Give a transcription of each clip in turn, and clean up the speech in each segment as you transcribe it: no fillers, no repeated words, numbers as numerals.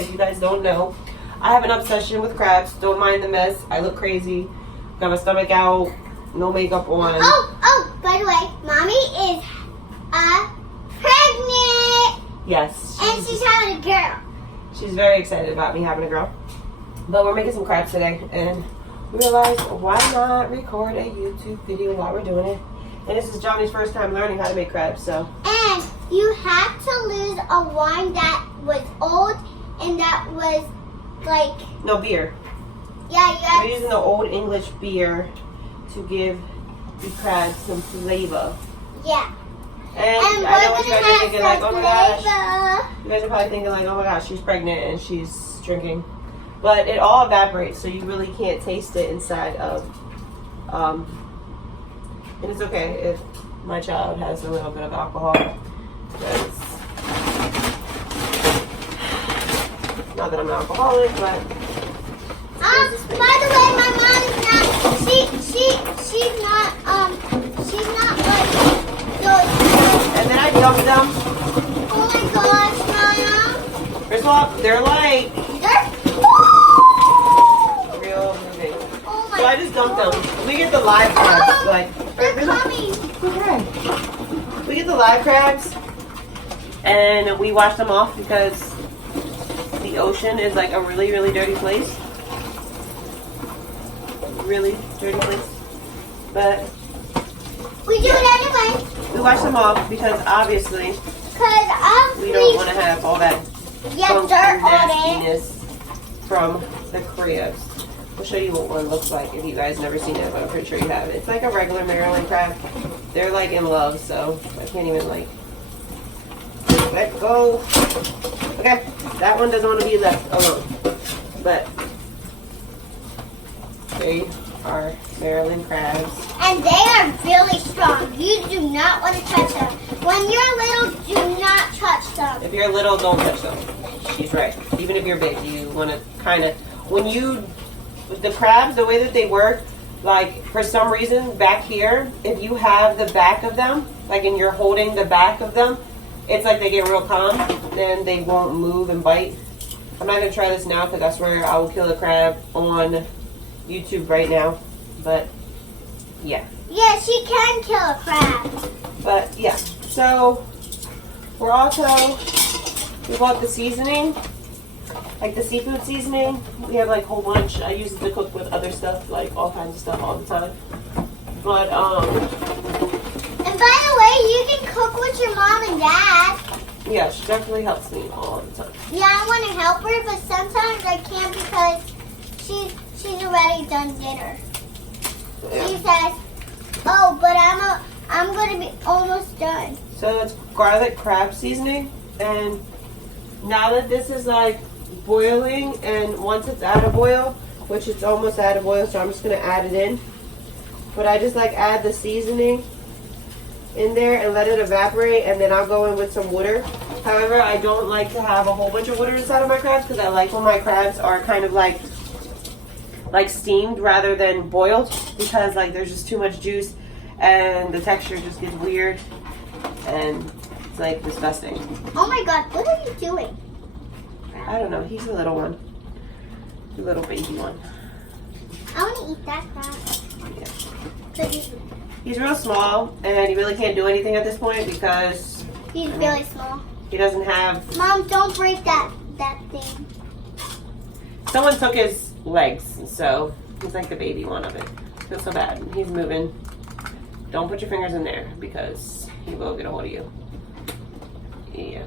if you guys don't know, I have an obsession with crabs. Don't mind the mess. I look crazy. Got my stomach out. No makeup on. Oh, by the way, Mommy is pregnant. Yes. And she's having a girl. She's very excited about me having a girl. But we're making some crabs today, and we realized, why not record a YouTube video while we're doing it? And this is Johnny's first time learning how to make crabs, so. And you have to lose a wine that was old and that was like... No, beer. Yeah, you have... We're using the Old English beer to give the crabs some flavor. Yeah. And I know what you guys are thinking, like, oh my gosh. Flavor. You guys are probably thinking, like, oh my gosh, she's pregnant and she's drinking. But it all evaporates, so you really can't taste it inside of, and it's okay if my child has a little bit of alcohol. Because, not that I'm an alcoholic, but. By the way, my mom is not, she's not like, and then I dumped them. Oh my gosh, Mama. First of all, they're like, They're real moving. Oh my So I just dumped them. We get the live crabs, like. They're coming. Okay. We get the live crabs, and we wash them off because the ocean is like a really, really dirty place. Really dirty place. But We do it anyway. we wash them off because obviously we don't want to have all that get dirt and on it. nastiness from the crabs. I'll show you what one looks like if you guys never seen it, but I'm pretty sure you have. It's like a regular Maryland crab. They're like in love, so I can't even like let go. Okay, that one doesn't want to be left alone. But they are Maryland crabs. And they are really strong. You do not want to touch them. When you're little, do not touch them. If you're little, don't touch them. She's right. Even if you're big, you want to kind of, when you, with the crabs, the way that they work, like for some reason back here, if you have the back of them, like and you're holding the back of them, it's like they get real calm and they won't move and bite. I'm not going to try this now because I swear I will kill a crab on YouTube right now. But yeah. Yeah, she can kill a crab. But yeah. So we're also, we bought the seasoning. Like the seafood seasoning, we have like a whole bunch. I use it to cook with other stuff, like all kinds of stuff all the time. But And by the way, you can cook with your mom and dad. yeah, she definitely helps me all the time. Yeah, I want to help her, but sometimes I can't because she's already done dinner. Yeah. She says, "Oh, but I'm gonna be almost done." So it's garlic crab seasoning, and now that this is like boiling, and once it's out of boil, which it's almost out of boil, so I'm just gonna add it in. But I just like add the seasoning in there and let it evaporate, and then I'll go in with some water. However, I don't like to have a whole bunch of water inside of my crabs because I like when my crabs are kind of like steamed rather than boiled, because like there's just too much juice and the texture just gets weird and it's like disgusting. Oh my God, what are you doing? I don't know. He's a little one. The little baby one. I want to eat that crab. Yeah. He's real small, and he really can't do anything at this point because He's really small. he doesn't have... Mom, don't break that thing. Someone took his legs, so he's like the baby one of it. I feel so bad. He's moving. Don't put your fingers in there because he will get a hold of you. Yeah.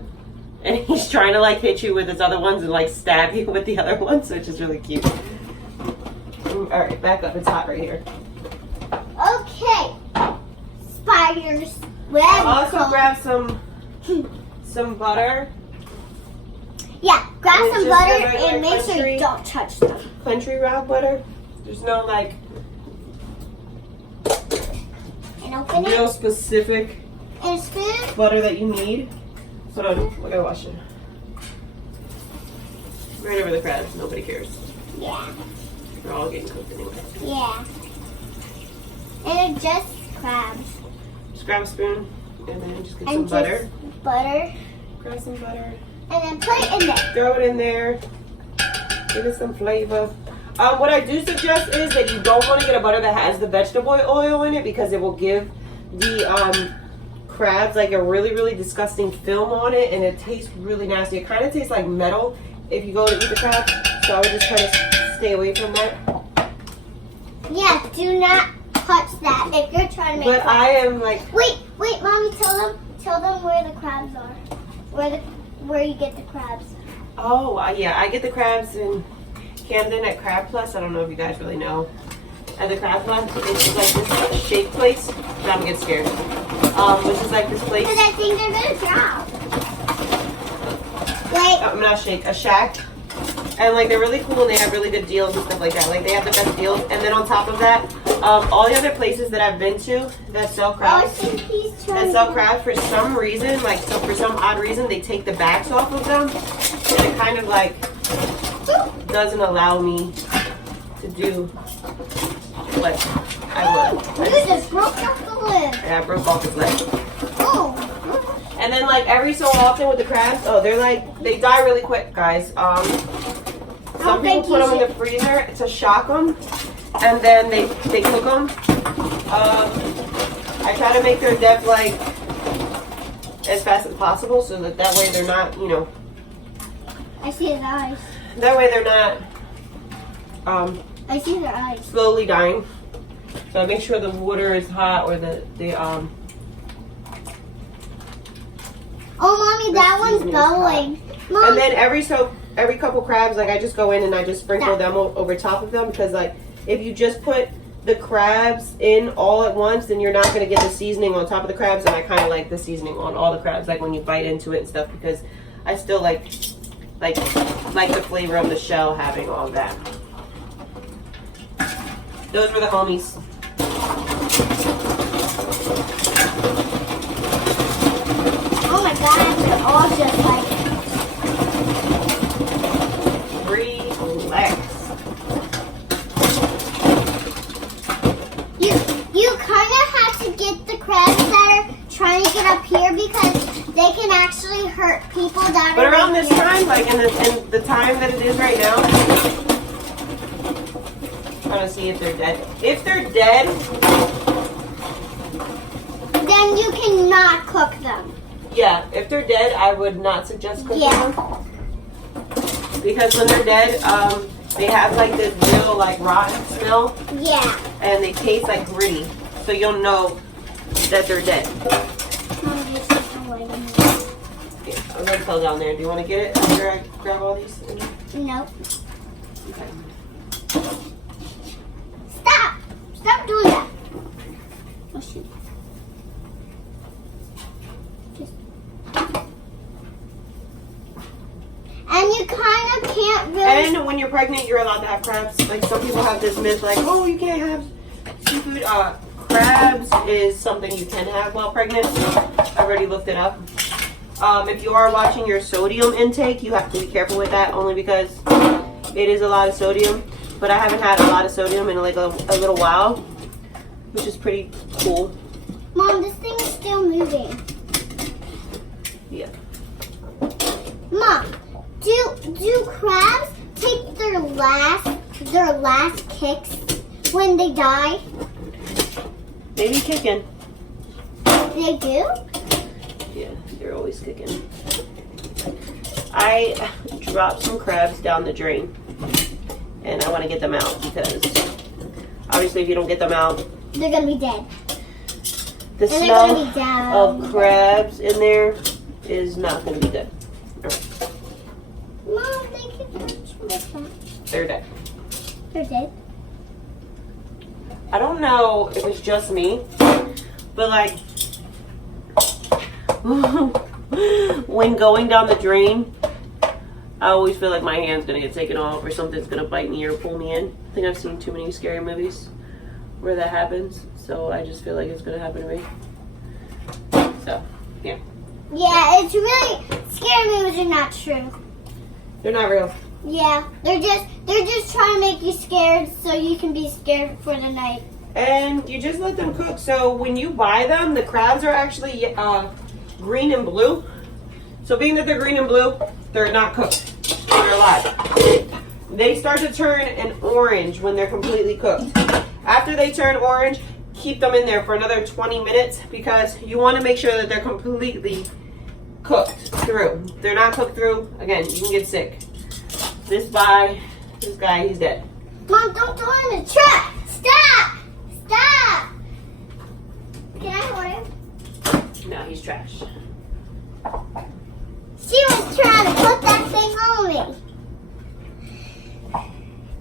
And he's trying to like hit you with his other ones and like stab you with the other ones, which is really cute. All right, back up. It's hot right here. Okay. Spiders. Web. Also grab some butter. Yeah, grab And some just butter the regular and make sure country- you don't touch them. Country route butter. There's no like And open real it. specific And spoon. butter that you need. Hold on, I gotta wash it. Right over the crabs, nobody cares. Yeah. They're all getting cooked anyway. Yeah. And it's just crabs. Just grab a spoon and then just get And some butter. Butter. Grab some butter. And then put it in there. Throw it in there. Give it some flavor. What I do suggest is that you don't want to get a butter that has the vegetable oil in it because it will give the crabs like a really, really disgusting film on it, and it tastes really nasty. It kind of tastes like metal if you go to eat the crab. So I would just try to stay away from that. Yeah, do not touch that if you're trying to make But crabs. I am like... Wait, Mommy, tell them where the crabs are. Where you get the crabs. Oh, yeah, I get the crabs in Camden at Crab Plus. I don't know if you guys really know. At the Crab Plus, it's like this shake place. But I'm gonna get scared. Which is like this place. Because I think they're going to drop. Wait. Not shake, a shack. And like they're really cool and they have really good deals and stuff like that. Like they have the best deals. And then on top of that, all the other places that I've been to that sell crabs, for some reason, like so for some odd reason, they take the backs off of them. And it kind of like doesn't allow me to do what I would. You just broke off the lid. Yeah, I broke off his leg. Oh. And then like every so often with the crabs, they die really quick, guys. Some people put them in the freezer to shock them, and then they cook them. I try to make their death like as fast as possible, so that way they're not, you know. I see his eyes. That way they're not. I see their eyes. Slowly dying. So I make sure the water is hot or the Oh, Mommy, that one's going. Mom. And then every couple crabs, like I just go in and I just sprinkle them over top of them because like if you just put the crabs in all at once, then you're not gonna get the seasoning on top of the crabs. And I kind of like the seasoning on all the crabs, like when you bite into it and stuff, because I still like the flavor of the shell having all that. Those were the homies. Oh my God, they're all just like Relax. You kind of have to get the crabs that are trying to get up here because they can actually hurt people that But are around right this here. time, like in the time that it is right now, I'm trying to see if they're dead. If they're dead, Then you cannot cook them. yeah, if they're dead, I would not suggest cooking them. Because when they're dead, they have like this real like rotten smell, Yeah. and they taste like gritty. So you'll know that they're dead. Mom, you see some white in here. Yeah, I'm gonna tell down there. Do you want to get it after I grab all these? Nope. Okay. Stop! Stop doing that. Oh shoot. And you kind of can't really. And when you're pregnant, you're allowed to have crabs. Like some people have this myth, like, oh, you can't have seafood. Crabs is something you can have while pregnant. I've already looked it up. If you are watching your sodium intake, you have to be careful with that, only because it is a lot of sodium. But I haven't had a lot of sodium in like a little while, which is pretty cool. Mom, this thing is still moving. Yeah. Mom, do crabs take their last kicks when they die? Maybe kicking. They do? Yeah, they're always kicking. I dropped some crabs down the drain, and I want to get them out because obviously if you don't get them out, They're gonna be dead. the And they're smell gonna be down. of crabs in there is not going to be good. Mom, they can touch me. They're dead. They're dead. I don't know if it's just me, but like when going down the drain, I always feel like my hand's gonna get taken off or something's gonna bite me or pull me in. I think I've seen too many scary movies where that happens, so I just feel like it's gonna happen to me. So, yeah. Yeah, it's really scary movies are not true. They're not real. Yeah, they're just trying to make you scared so you can be scared for the night. And you just let them cook. So when you buy them, the crabs are actually green and blue. So being that they're green and blue, they're not cooked. They're alive. They start to turn an orange when they're completely cooked. After they turn orange, keep them in there for another 20 minutes because you want to make sure that they're completely cooked through. If they're not cooked through, again, you can get sick. This guy, he's dead. Mom, don't throw it in the trash. Stop! Stop! Can I hold him? No, he's trash. She was trying to put that thing on me.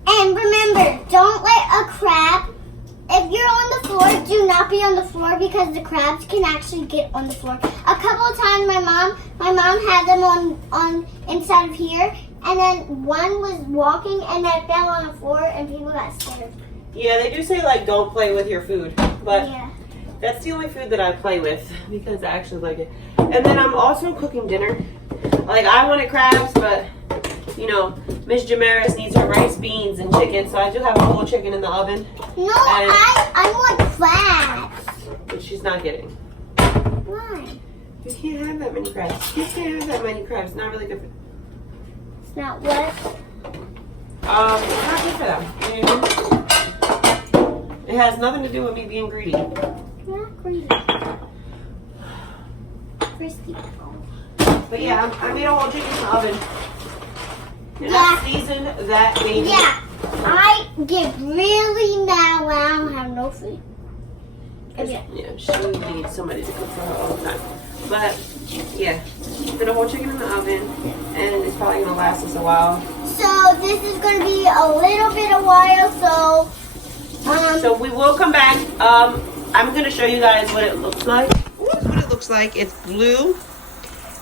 And remember, don't let a crab, if you're on the floor, do not be on the floor because the crabs can actually get on the floor. A couple of times my mom had them on inside of here, and then one was walking and then fell on the floor and people got scared. Yeah, they do say like don't play with your food, but Yeah. that's the only food that I play with because I actually like it. And then I'm also cooking dinner. Like I wanted crabs, but you know, Miss Jamaris needs her rice, beans, and chicken, so I do have a whole chicken in the oven. No, I want crabs. But she's not getting. Why? You can't have that many crabs. You can't have that many crabs. It's not really good for It's not what? it's not good for them. And it has nothing to do with me being greedy. You're not greedy. Crispy. But yeah, I made a whole chicken in the oven. And Yeah. I seasoned that baby. Yeah, I get really mad when I don't have no food. Yeah, she needs somebody to cook for her all the time. But yeah, did a whole chicken in the oven, and it's probably gonna last us a while. So this is gonna be a little bit a while. So we will come back. I'm gonna show you guys what it looks like. This is what it looks like. It's blue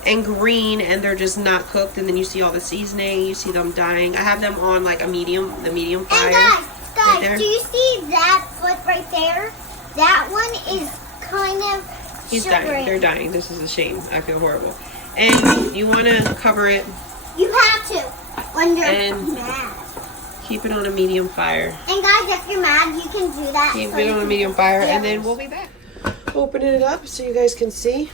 and green, and they're just not cooked. And then you see all the seasoning. You see them dying. I have them on like the medium fire. And right guys, there. do you see that foot right there? That one is kind of He's sugary. dying. They're dying. This is a shame. I feel horrible. And you want to cover it. You have to when you're And- mad. Keep it on a medium fire. And guys, if you're mad, you can do that. Keep so it you on a can- medium fire, and then we'll be back. Opening it up so you guys can see.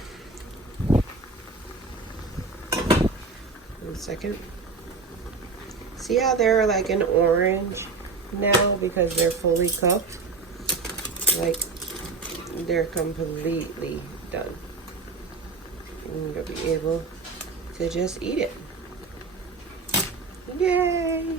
1 second. See how they're like an orange now because they're fully cooked? Like they're completely done. And you'll be able to just eat it. Yay!